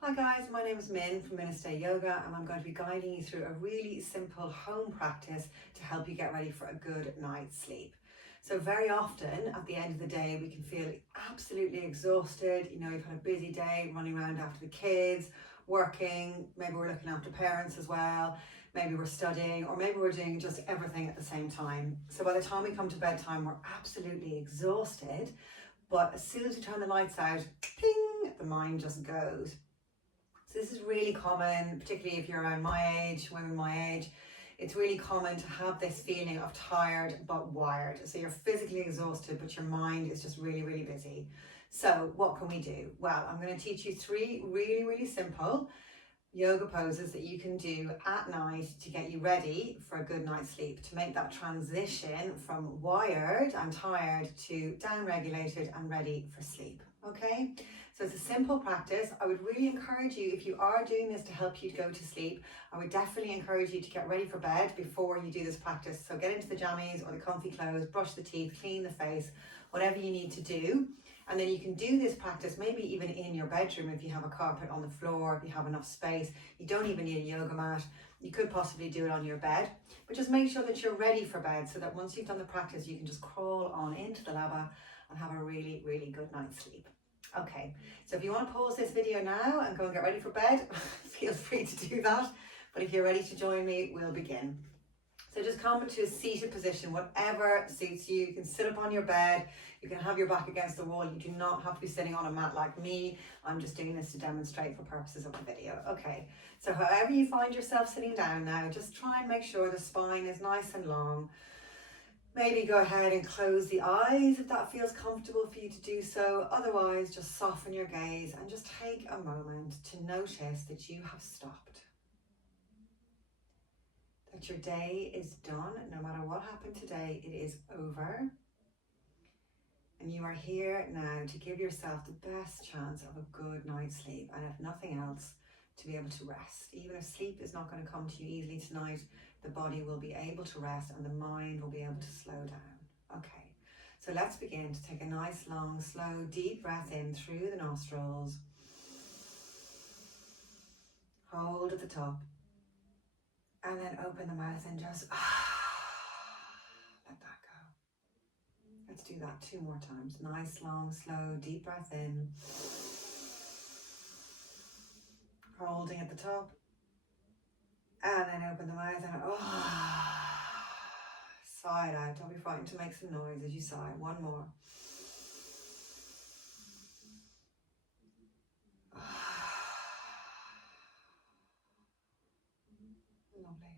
Hi guys, my name is Min from Minister Yoga and I'm going to be guiding you through a really simple home practice to help you get ready for a good night's sleep. So very often at the end of the day we can feel absolutely exhausted. You know, you've had a busy day running around after the kids, working, maybe we're looking after parents as well, maybe we're studying, or maybe we're doing just everything at the same time. So by the time we come to bedtime we're absolutely exhausted, but as soon as we turn the lights out, ping, the mind just goes. So this is really common, particularly if you're around my age, women my age. It's really common to have this feeling of tired but wired. So you're physically exhausted, but your mind is just really, really busy. So what can we do? Well, I'm going to teach you three really, really simple yoga poses that you can do at night to get you ready for a good night's sleep, to make that transition from wired and tired to down-regulated and ready for sleep. Okay, so it's a simple practice. I would really encourage you, if you are doing this to help you to go to sleep, I would definitely encourage you to get ready for bed before you do this practice. So get into the jammies or the comfy clothes, brush the teeth, clean the face, whatever you need to do. And then you can do this practice maybe even in your bedroom if you have a carpet on the floor, if you have enough space. You don't even need a yoga mat. You could possibly do it on your bed, but just make sure that you're ready for bed so that once you've done the practice, you can just crawl on into the lava and have a really, really good night's sleep. Okay, so if you want to pause this video now and go and get ready for bed, feel free to do that. But if you're ready to join me, we'll begin. So just come into a seated position, whatever suits you. You can sit up on your bed, you can have your back against the wall. You do not have to be sitting on a mat like me. I'm just doing this to demonstrate for purposes of the video. Okay, so however you find yourself sitting down now, just try and make sure the spine is nice and long. Maybe go ahead and close the eyes if that feels comfortable for you to do so. Otherwise, just soften your gaze and just take a moment to notice that you have stopped. That your day is done. No matter what happened today, it is over. And you are here now to give yourself the best chance of a good night's sleep, and if nothing else, to be able to rest. Even if sleep is not going to come to you easily tonight, the body will be able to rest and the mind will be able to slow down. Okay, so let's begin to take a nice, long, slow, deep breath in through the nostrils. Hold at the top. And then open the mouth and just let that go. Let's do that 2 more times. Nice, long, slow, deep breath in. Holding at the top. And then open the mouth and sigh it out. Don't be frightened to make some noise as you sigh. 1 more. Lovely.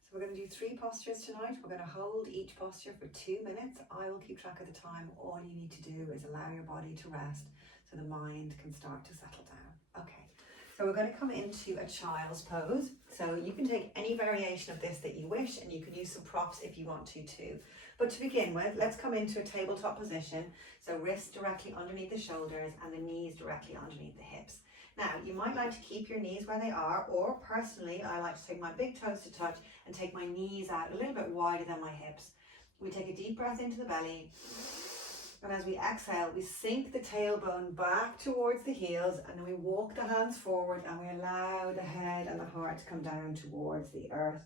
So we're going to do 3 postures tonight. We're going to hold each posture for 2 minutes. I will keep track of the time. All you need to do is allow your body to rest so the mind can start to settle down. Okay. So we're going to come into a child's pose. So you can take any variation of this that you wish, and you can use some props if you want to too. But to begin with, let's come into a tabletop position. So wrists directly underneath the shoulders and the knees directly underneath the hips. Now, you might like to keep your knees where they are, or personally, I like to take my big toes to touch and take my knees out a little bit wider than my hips. We take a deep breath into the belly. And as we exhale, we sink the tailbone back towards the heels, and then we walk the hands forward and we allow the head and the heart to come down towards the earth.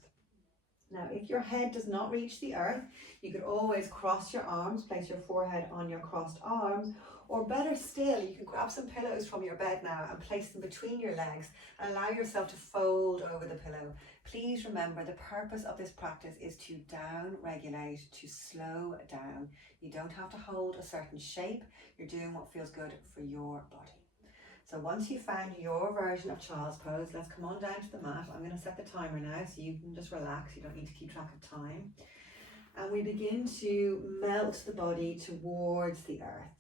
Now, if your head does not reach the earth, you could always cross your arms, place your forehead on your crossed arms, or better still, you can grab some pillows from your bed now and place them between your legs and allow yourself to fold over the pillow. Please remember, the purpose of this practice is to down-regulate, to slow down. You don't have to hold a certain shape. You're doing what feels good for your body. So once you've found your version of child's pose, let's come on down to the mat. I'm going to set the timer now so you can just relax. You don't need to keep track of time. And we begin to melt the body towards the earth.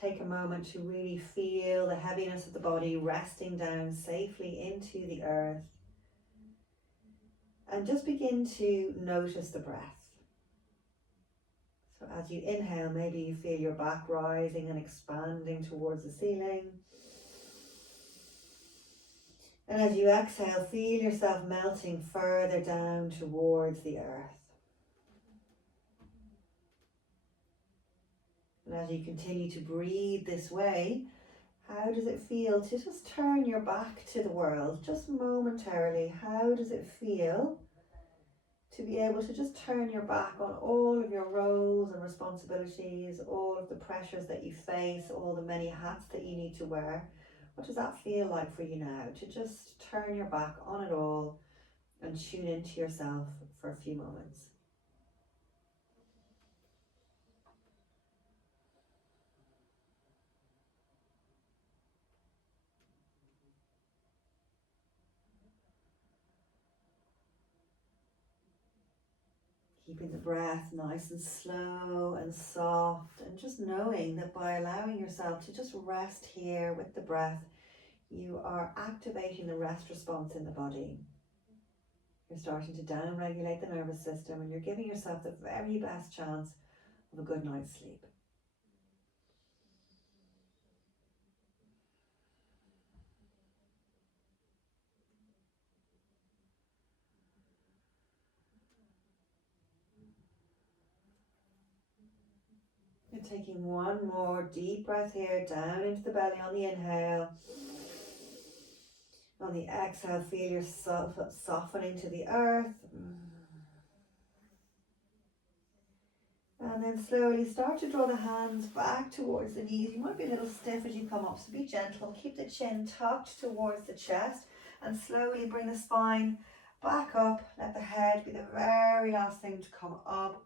Take a moment to really feel the heaviness of the body resting down safely into the earth. And just begin to notice the breath. So as you inhale, maybe you feel your back rising and expanding towards the ceiling. And as you exhale, feel yourself melting further down towards the earth. And as you continue to breathe this way, how does it feel to just turn your back to the world, just momentarily? How does it feel to be able to just turn your back on all of your roles and responsibilities, all of the pressures that you face, all the many hats that you need to wear? What does that feel like for you now, to just turn your back on it all and tune into yourself for a few moments? Keeping the breath nice and slow and soft, and just knowing that by allowing yourself to just rest here with the breath, you are activating the rest response in the body. You're starting to down-regulate the nervous system, and you're giving yourself the very best chance of a good night's sleep. You're taking one more deep breath here, down into the belly on the inhale. On the exhale, feel yourself softening to the earth. And then slowly start to draw the hands back towards the knees. You might be a little stiff as you come up, so be gentle. Keep the chin tucked towards the chest, and slowly bring the spine back up. Let the head be the very last thing to come up.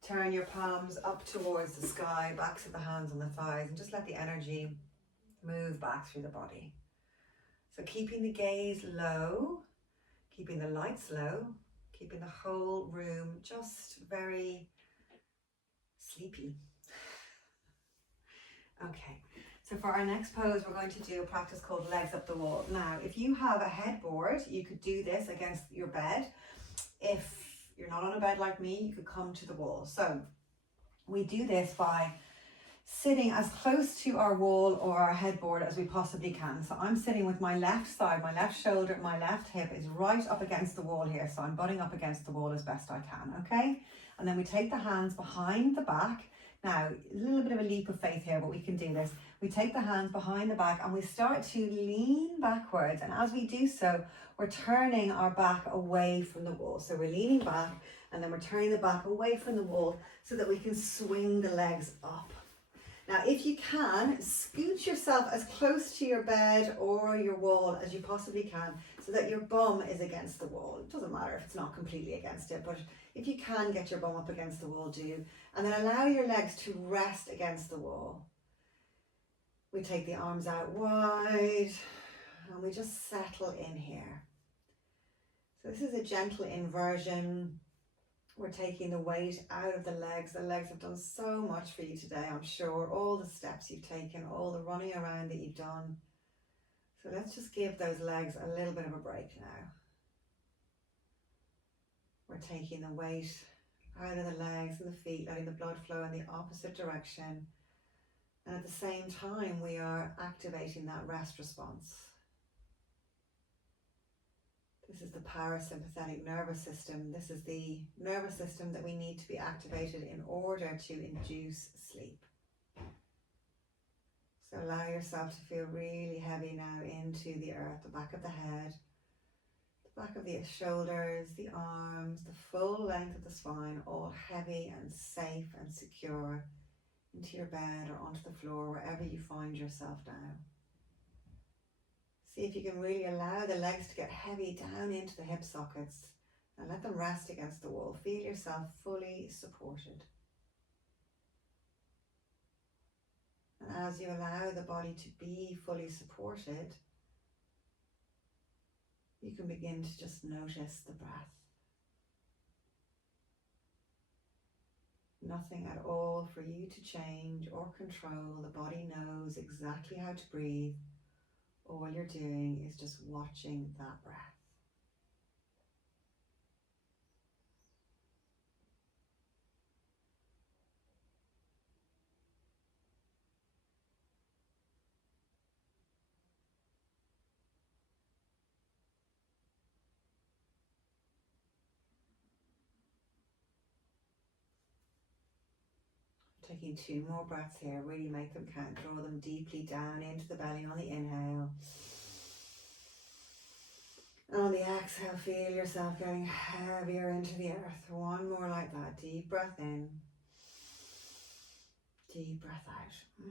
Turn your palms up towards the sky, backs of the hands on the thighs, and just let the energy move back through the body. So keeping the gaze low, keeping the lights low, keeping the whole room just very sleepy. Okay, so for our next pose, we're going to do a practice called legs up the wall. Now, if you have a headboard, you could do this against your bed. If you're not on a bed like me, you could come to the wall. So we do this by sitting as close to our wall or our headboard as we possibly can. So I'm sitting with my left side, my left shoulder, my left hip is right up against the wall here. So I'm butting up against the wall as best I can, okay? And then we take the hands behind the back. Now, a little bit of a leap of faith here, but we can do this. We take the hands behind the back and we start to lean backwards. And as we do so, we're turning our back away from the wall. So we're leaning back and then we're turning the back away from the wall so that we can swing the legs up. Now, if you can, scoot yourself as close to your bed or your wall as you possibly can so that your bum is against the wall. It doesn't matter if it's not completely against it, but if you can get your bum up against the wall, do. And then allow your legs to rest against the wall. We take the arms out wide and we just settle in here. So this is a gentle inversion. We're taking the weight out of the legs. The legs have done so much for you today, I'm sure. All the steps you've taken, all the running around that you've done. So let's just give those legs a little bit of a break now. We're taking the weight out of the legs and the feet, letting the blood flow in the opposite direction. And at the same time, we are activating that rest response. This is the parasympathetic nervous system. This is the nervous system that we need to be activated in order to induce sleep. So allow yourself to feel really heavy now into the earth, the back of the head, the back of the shoulders, the arms, the full length of the spine, all heavy and safe and secure into your bed or onto the floor, wherever you find yourself now. See if you can really allow the legs to get heavy down into the hip sockets and let them rest against the wall. Feel yourself fully supported. And as you allow the body to be fully supported, you can begin to just notice the breath. Nothing at all for you to change or control. The body knows exactly how to breathe. All you're doing is just watching that breath. Taking 2 more breaths here, really make them count. Draw them deeply down into the belly on the inhale. And on the exhale, feel yourself getting heavier into the earth. 1 more like that. Deep breath in. Deep breath out.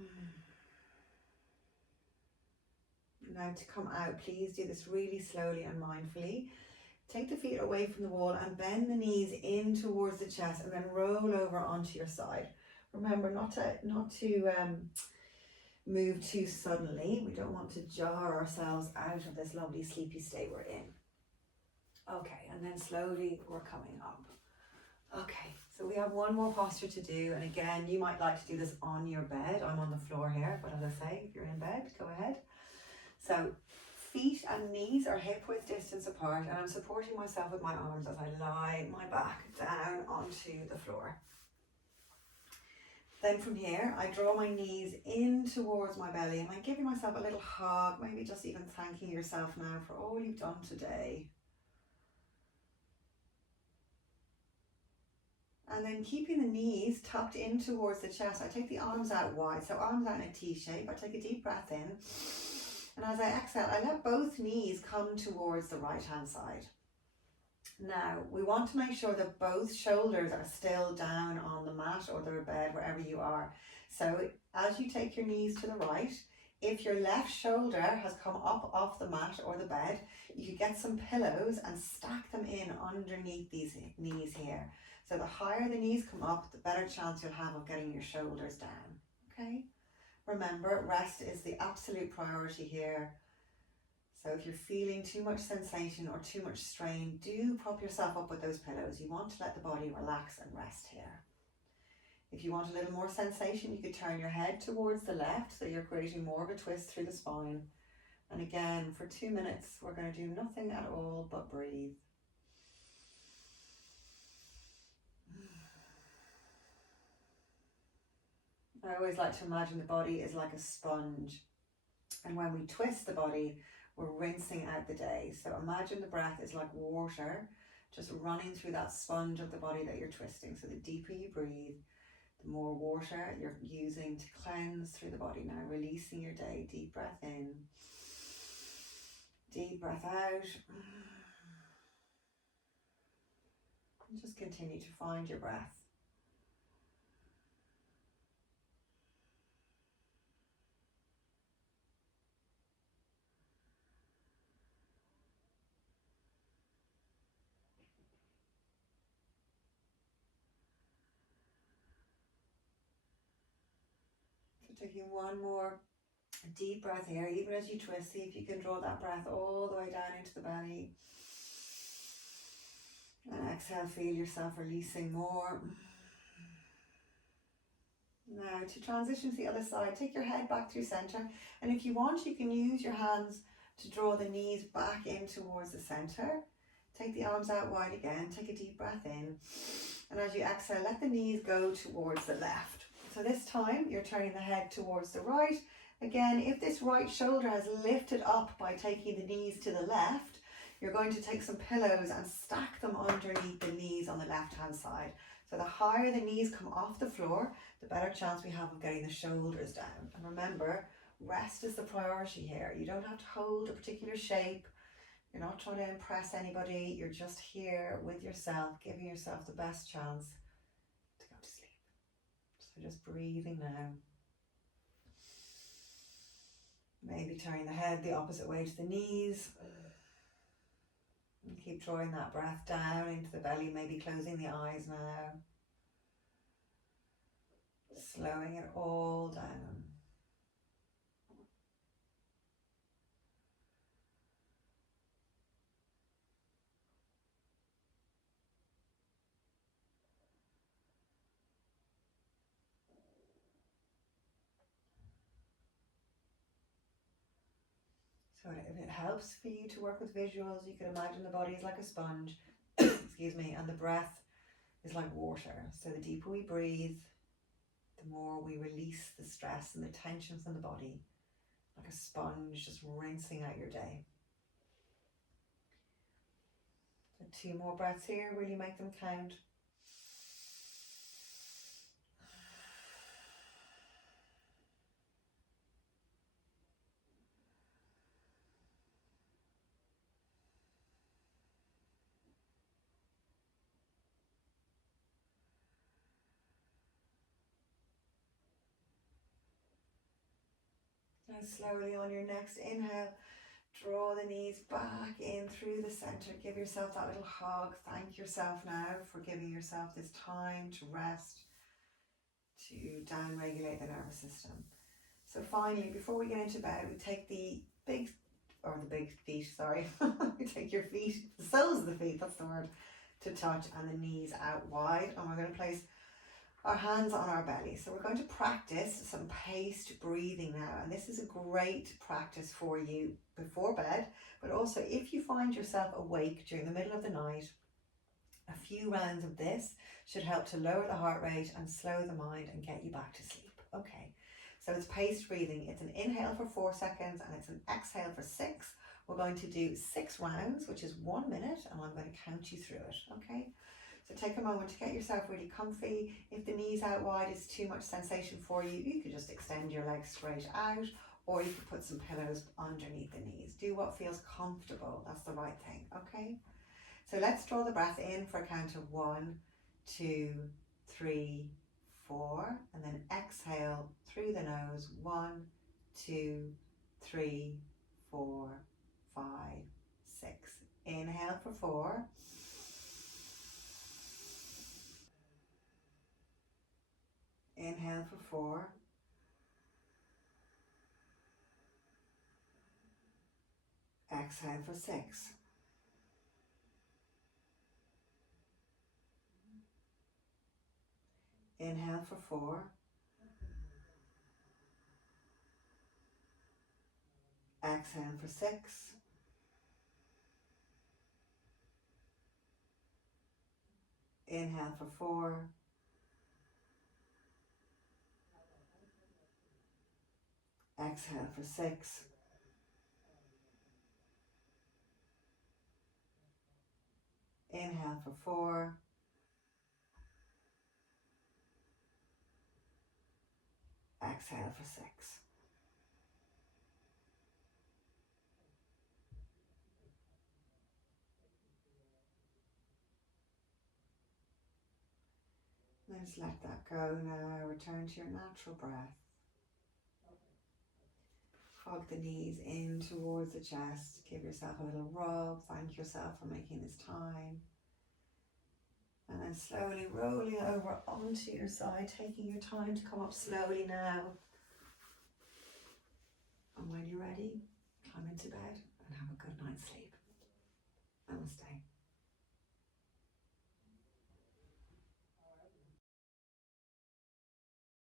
Now to come out, please do this really slowly and mindfully. Take the feet away from the wall and bend the knees in towards the chest and then roll over onto your side. Remember not to move too suddenly. We don't want to jar ourselves out of this lovely sleepy state we're in. Okay, and then slowly we're coming up. Okay, so we have 1 more posture to do, and again, you might like to do this on your bed. I'm on the floor here, but as I say, if you're in bed, go ahead. So feet and knees are hip width distance apart, and I'm supporting myself with my arms as I lie my back down onto the floor. Then from here, I draw my knees in towards my belly, and I'm giving myself a little hug, maybe just even thanking yourself now for all you've done today. And then keeping the knees tucked in towards the chest, I take the arms out wide, so arms out in a T shape. I take a deep breath in, and as I exhale, I let both knees come towards the right hand side. Now, we want to make sure that both shoulders are still down on the mat or the bed, wherever you are. So as you take your knees to the right, if your left shoulder has come up off the mat or the bed, you could get some pillows and stack them in underneath these knees here. So the higher the knees come up, the better chance you'll have of getting your shoulders down, okay? Remember, rest is the absolute priority here. So if you're feeling too much sensation or too much strain, do prop yourself up with those pillows. You want to let the body relax and rest here. If you want a little more sensation, you could turn your head towards the left, so you're creating more of a twist through the spine. And again, for 2 minutes, we're going to do nothing at all but breathe. I always like to imagine the body is like a sponge, and when we twist the body, we're rinsing out the day. So imagine the breath is like water just running through that sponge of the body that you're twisting. So the deeper you breathe, the more water you're using to cleanse through the body. Now releasing your day. Deep breath in, deep breath out, and just continue to find your breath. Taking 1 more deep breath here, even as you twist, see if you can draw that breath all the way down into the belly. And exhale, feel yourself releasing more. Now to transition to the other side, take your head back through center, and if you want, you can use your hands to draw the knees back in towards the center. Take the arms out wide again, take a deep breath in, and as you exhale, let the knees go towards the left. So this time you're turning the head towards the right. Again, if this right shoulder has lifted up by taking the knees to the left, you're going to take some pillows and stack them underneath the knees on the left hand side. So the higher the knees come off the floor, the better chance we have of getting the shoulders down. And remember, rest is the priority here. You don't have to hold a particular shape. You're not trying to impress anybody. You're just here with yourself, giving yourself the best chance to go to sleep. So just breathing now. Maybe turning the head the opposite way to the knees. And keep drawing that breath down into the belly, maybe closing the eyes now. Slowing it all down. So if it helps for you to work with visuals, you can imagine the body is like a sponge, excuse me, and the breath is like water. So the deeper we breathe, the more we release the stress and the tension from the body, like a sponge just rinsing out your day. So 2 more breaths here, really make them count. And slowly on your next inhale, draw the knees back in through the center. Give yourself that little hug. Thank yourself now for giving yourself this time to rest, to down-regulate the nervous system. So finally, before we get into bed, we take the big feet, sorry. We take your feet, the soles of the feet, that's the word, to touch, and the knees out wide. And we're going to place our hands on our belly. So we're going to practice some paced breathing now. And this is a great practice for you before bed, but also if you find yourself awake during the middle of the night, a few rounds of this should help to lower the heart rate and slow the mind and get you back to sleep. Okay, so it's paced breathing. It's an inhale for 4 seconds and it's an exhale for 6. We're going to do 6 rounds, which is 1 minute, and I'm going to count you through it, okay? So take a moment to get yourself really comfy. If the knees out wide is too much sensation for you, you could just extend your legs straight out, or you could put some pillows underneath the knees. Do what feels comfortable. That's the right thing, okay? So let's draw the breath in for a count of 1, 2, 3, 4, and then exhale through the nose. 1, 2, 3, 4, 5, 6. Inhale for 4. Inhale for 4. Exhale for 6. Inhale for 4. Exhale for 6. Inhale for 4. Exhale for 6. Inhale for 4. Exhale for 6. Then just let that go now. Return to your natural breath. Hug the knees in towards the chest. Give yourself a little rub. Thank yourself for making this time. And then slowly rolling over onto your side, taking your time to come up slowly now. And when you're ready, climb into bed and have a good night's sleep.